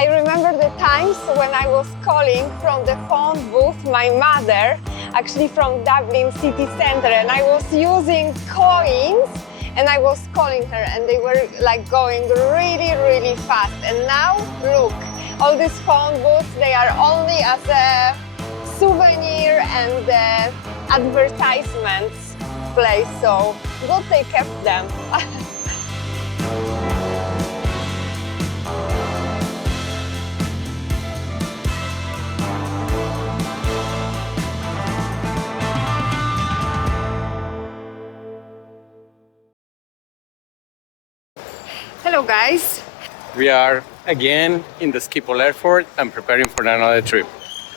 I remember the times when I was calling from the phone booth my mother, actually from Dublin city center, and I was using coins and I was calling her and they were like going really, really fast. And now look, all these phone booths, they are only as a souvenir and advertisements place, so good they kept them. Hello guys! We are again in the Schiphol Airport and preparing for another trip.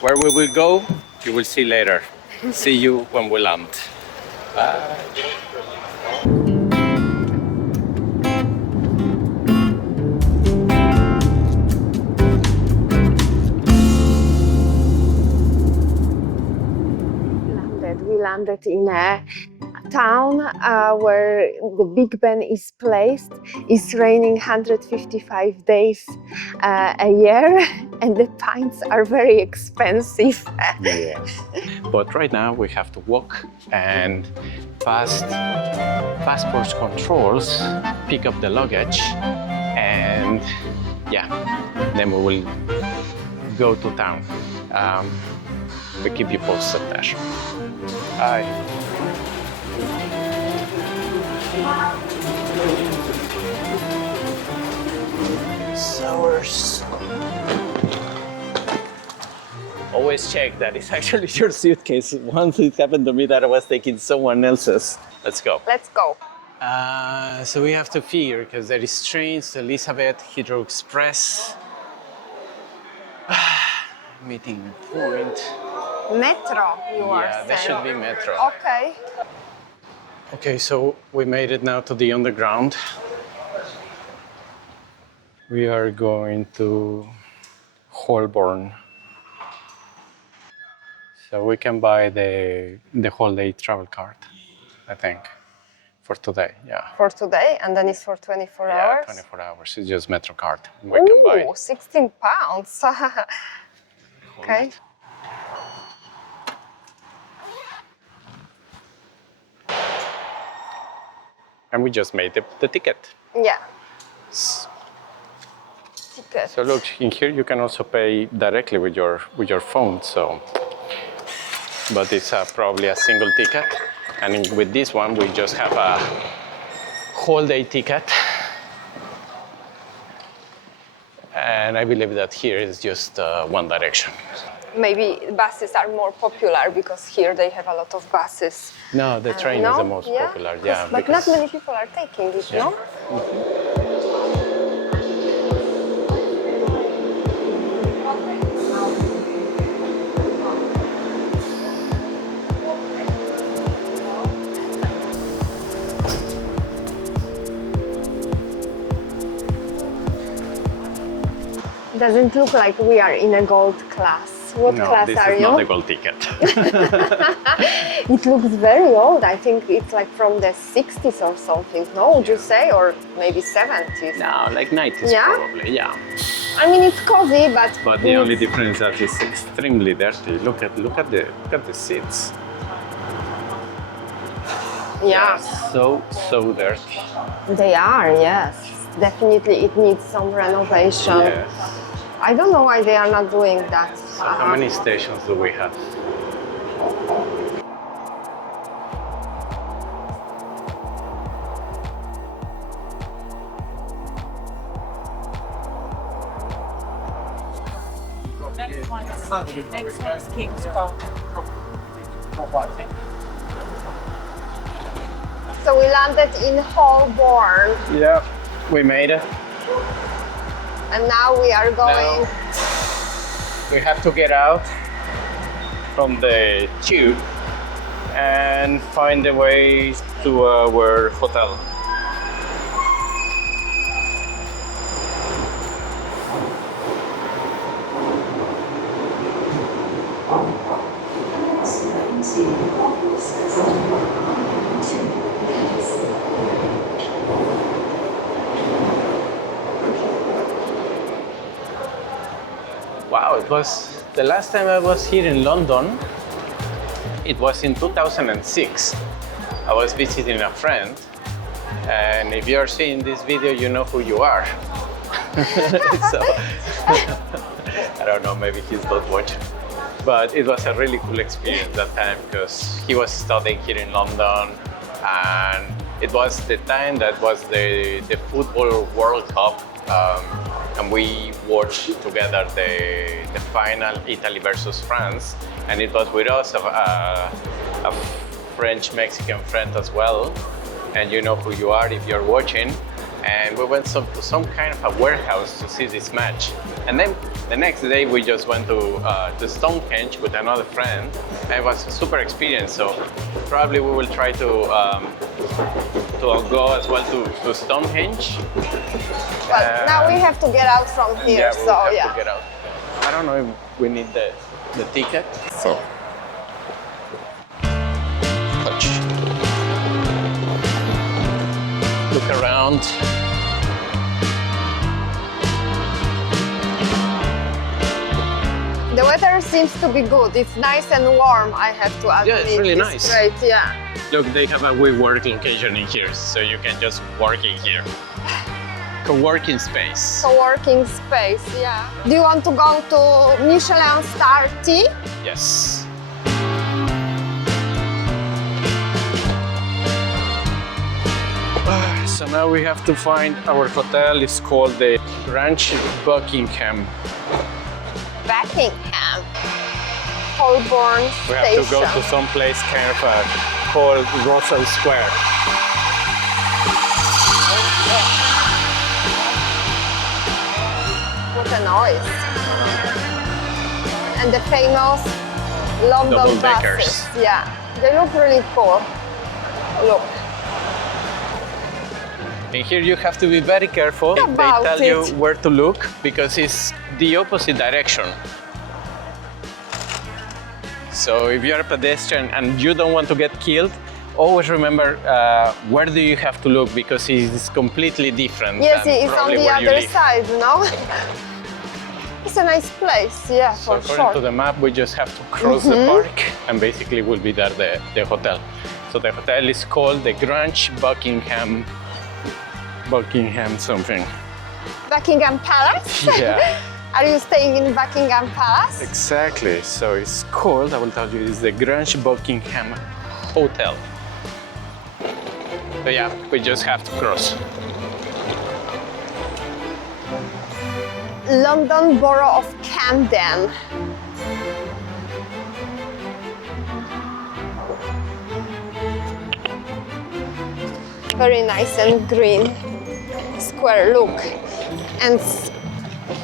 Where we will go, you will see later. See you when we land. Bye! We landed in a town where the Big Ben is placed. It's raining 155 days a year and the pints are very expensive. Yes. But right now we have to walk and pass passport controls, pick up the luggage, and yeah, then we will go to town. We keep you posted there. Bye. Sours. Always check that it's actually your suitcase. Once it happened to me that I was taking someone else's. Let's go. Let's go. So we have to figure because there is trains, Elizabeth, Heathrow Express. Meeting point. Metro, you are saying? Yeah, there should be metro. Okay. Okay, so we made it now to the underground. We are going to Holborn. So we can buy the whole day travel card, I think, for today, yeah. For today, and then it's for 24 hours? Yeah, 24 hours. It's just metro card. We can buy. 16 pounds. Okay. And we just made the ticket. Yeah. Ticket. So look, in here you can also pay directly with your phone. So, but it's probably a single ticket. And with this one, we just have a whole day ticket. And I believe that here is just one direction. Maybe buses are more popular because here they have a lot of buses. No, the train is the most popular. Yeah, but not many people are taking it, yeah. no? Mm-hmm. Doesn't look like we are in a gold class. What class are you? No, this is not a gold ticket. It looks very old. I think it's like from the 60s or something, no? Would you say? Or maybe 70s? No, like 90s probably, yeah. I mean, it's cozy, but... But the only difference is that it's extremely dirty. Look at the seats. Yeah. So dirty. They are, yes. Definitely it needs some renovation. Yes. I don't know why they are not doing that. So how many stations do we have? Next one's King's Park. So we landed in Holborn. Yeah, we made it. And now we are going... Now we have to get out from the tube and find the way to our hotel. Wow, it was the last time I was here in London. It was in 2006. I was visiting a friend, and if you're seeing this video, you know who you are. So I don't know, maybe he's not watching. But it was a really cool experience that time because he was studying here in London, and it was the time that was the Football World Cup, and we watched together the final, Italy versus France, and it was with us a French-Mexican friend as well, and you know who you are if you're watching. And we went to some kind of a warehouse to see this match. And then the next day we just went to Stonehenge with another friend. And it was a super experience. So probably we will try to go as well to Stonehenge. But now we have to get out from here. Yeah, we have to get out. I don't know if we need the ticket. So touch. Look around. The weather seems to be good. It's nice and warm, I have to admit. Yeah, it's really nice. Great, yeah. Look, they have a WeWork location in here, so you can just work in here. Co-working space. Co-working space, yeah. Do you want to go to Michelin Star Tea? Yes. So now we have to find our hotel. It's called the Grange Buckingham. Buckingham. Holborn We Station. have to go to some place kind of called Russell Square. What a noise. And the famous London Double-deckers. buses. Yeah, they look really cool. Look. And here you have to be very careful. What They about tell it? you where to look because it's the opposite direction. So if you're a pedestrian and you don't want to get killed, always remember where do you have to look because it's completely different. Yes, than it's on probably the where you other live. side, no? It's a nice place, yeah, So for according to sure. the map, we just have to cross the park and basically we'll be there, the hotel. So the hotel is called the Grange Buckingham something. Buckingham Palace? Yeah. Are you staying in Buckingham Palace? Exactly. So it's called, I will tell you, it's the Grange Buckingham Hotel. So yeah, we just have to cross. London Borough of Camden. Very nice and green square look. And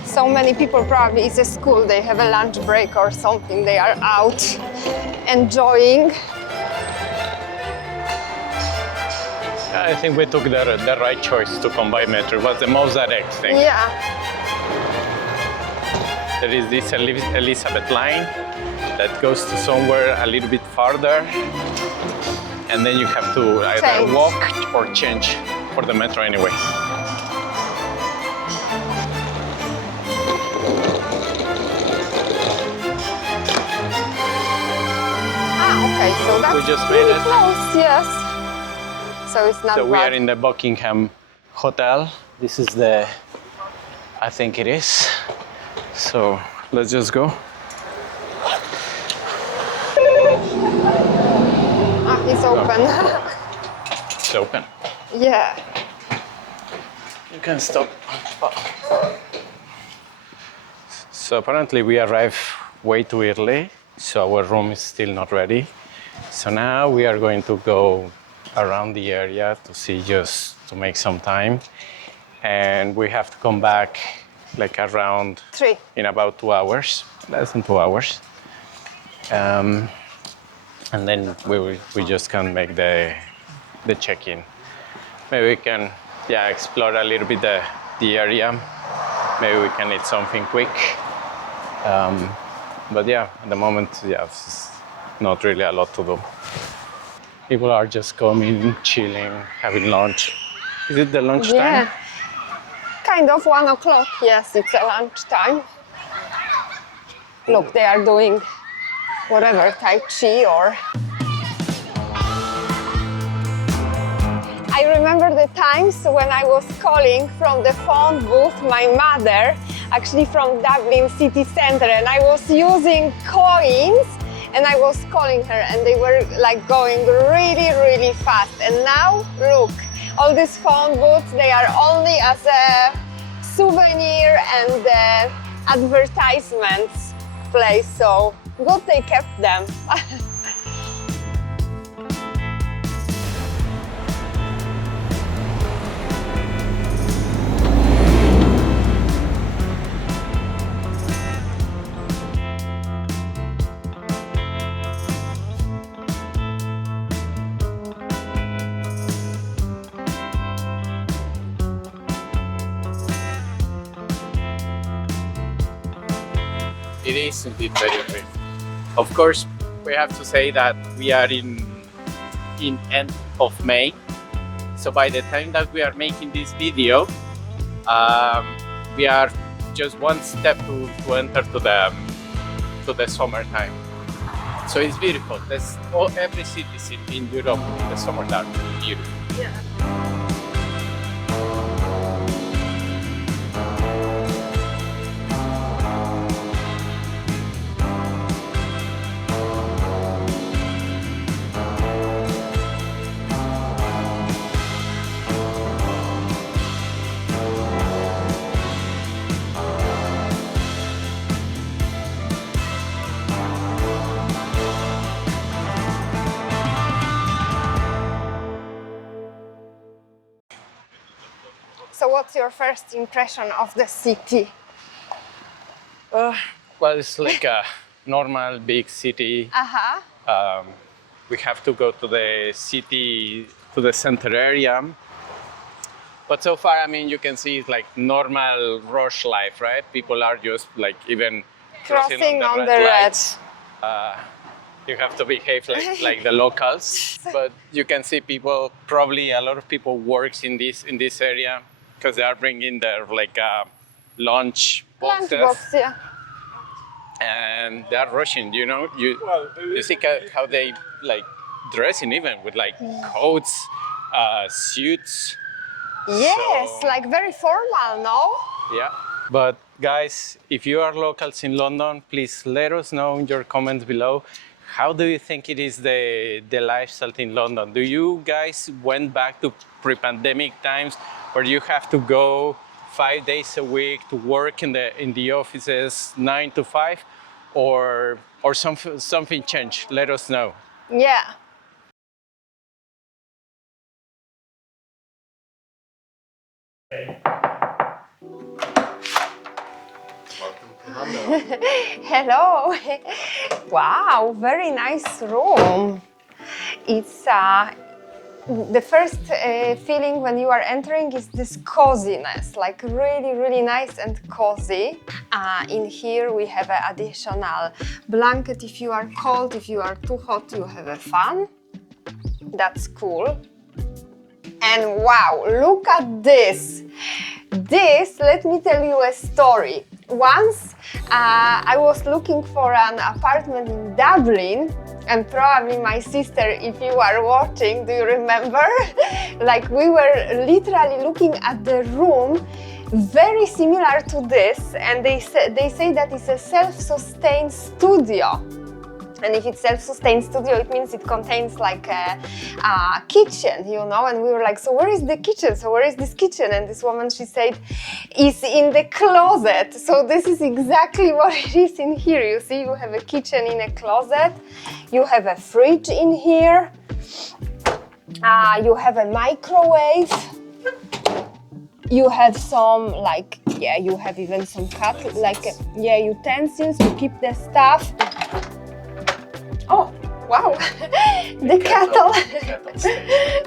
so many people, probably it's a school, they have a lunch break or something, they are out enjoying. I think we took the right choice to come by metro. It was the most direct thing. Yeah, There is this Elizabeth line that goes to somewhere a little bit farther. And then you have to either Change. walk or change for the metro anyway. okay, so that's We just made really it. close, yes. So it's not So we bad. are in the Buckingham Hotel. This is I think it is. So let's just go. It's open. It's open. Yeah. You can stop. So apparently we arrived way too early, so our room is still not ready. So now we are going to go around the area to see, just to make some time. And we have to come back like around 3. in about 2 hours, less than 2 hours. And then we just can make the check-in. Maybe we can, explore a little bit the area. Maybe we can eat something quick. But at the moment, it's not really a lot to do. People are just coming, chilling, having lunch. Is it the lunchtime? Yeah. Kind of 1 o'clock, yes, it's a lunchtime. Look, they are doing whatever, Tai Chi or... I remember the times when I was calling from the phone booth my mother, actually from Dublin city centre, and I was using coins and I was calling her and they were like going really, really fast. And now, look, all these phone booths, they are only as a souvenir and advertisements place, so good they kept them. It is indeed very great. Of course, we have to say that we are in end of May. So by the time that we are making this video, we are just one step to enter to the summertime. So it's beautiful. Every city in Europe in the summertime is beautiful. Yeah. So what's your first impression of the city? Well, it's like a normal big city. Uh-huh. We have to go to the city, to the center area. But so far, I mean, you can see it's like normal rush life, right? People are just like even Crossing on the red. lights. You have to behave like the locals. But you can see people, probably a lot of people works in this area because they are bringing their like lunch boxes. Lunch box, yeah. And they are rushing, you know. You see how they like dressing even with like coats, suits. Yes, So, like very formal, no? yeah. But guys, if you are locals in London, please let us know in your comments below. How do you think it is the lifestyle in London? Do you guys went back to pre-pandemic times where you have to go 5 days a week to work in the offices 9 to 5, or something changed? Let us know. Yeah. Hello. Wow, very nice room. It's the first feeling when you are entering is this coziness, like really, really nice and cozy. In here we have an additional blanket if you are cold. If you are too hot, you have a fan. That's cool. And wow, look at this. Let me tell you a story. Once I was looking for an apartment in Dublin, and probably my sister, if you are watching, do you remember? Like we were literally looking at the room very similar to this, and they say that it's a self-sustained studio. And if it's self-sustained studio, it means it contains like a kitchen, you know, and we were like, so where is the kitchen? So where is this kitchen? And this woman, she said, is in the closet. So this is exactly what it is in here. You see, you have a kitchen in a closet. You have a fridge in here. You have a microwave. You have some like, yeah, you have even some utensils to keep the stuff. Oh, wow, the kettle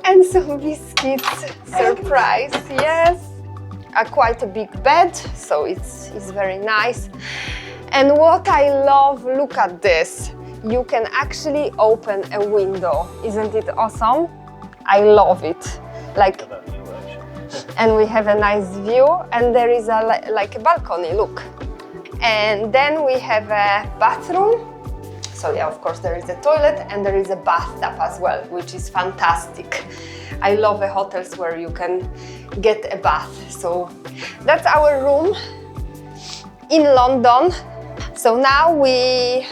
and some biscuits, surprise, yes. Quite a big bed, so it's very nice. And what I love, look at this. You can actually open a window. Isn't it awesome? I love it. Like, and we have a nice view, and there is like a balcony, look. And then we have a bathroom. So yeah, of course there is a toilet and there is a bathtub as well, which is fantastic. I love the hotels where you can get a bath. So that's our room in London. So now we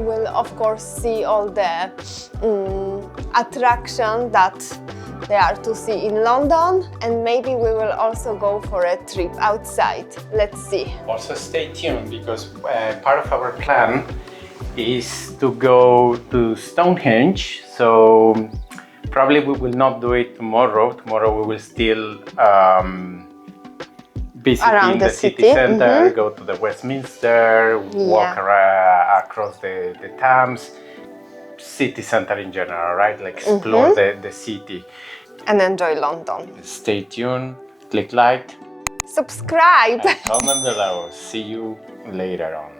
will of course see all the attractions that there are to see in London, and maybe we will also go for a trip outside. Let's see. Also stay tuned, because part of our plan is to go to Stonehenge. So probably we will not do it tomorrow. Tomorrow we will still visit Around the the city city. center, go to the Westminster, walk across the Thames, city center in general, right? Like explore the city. And enjoy London. Stay tuned, click like, Subscribe! and comment below. See you later on.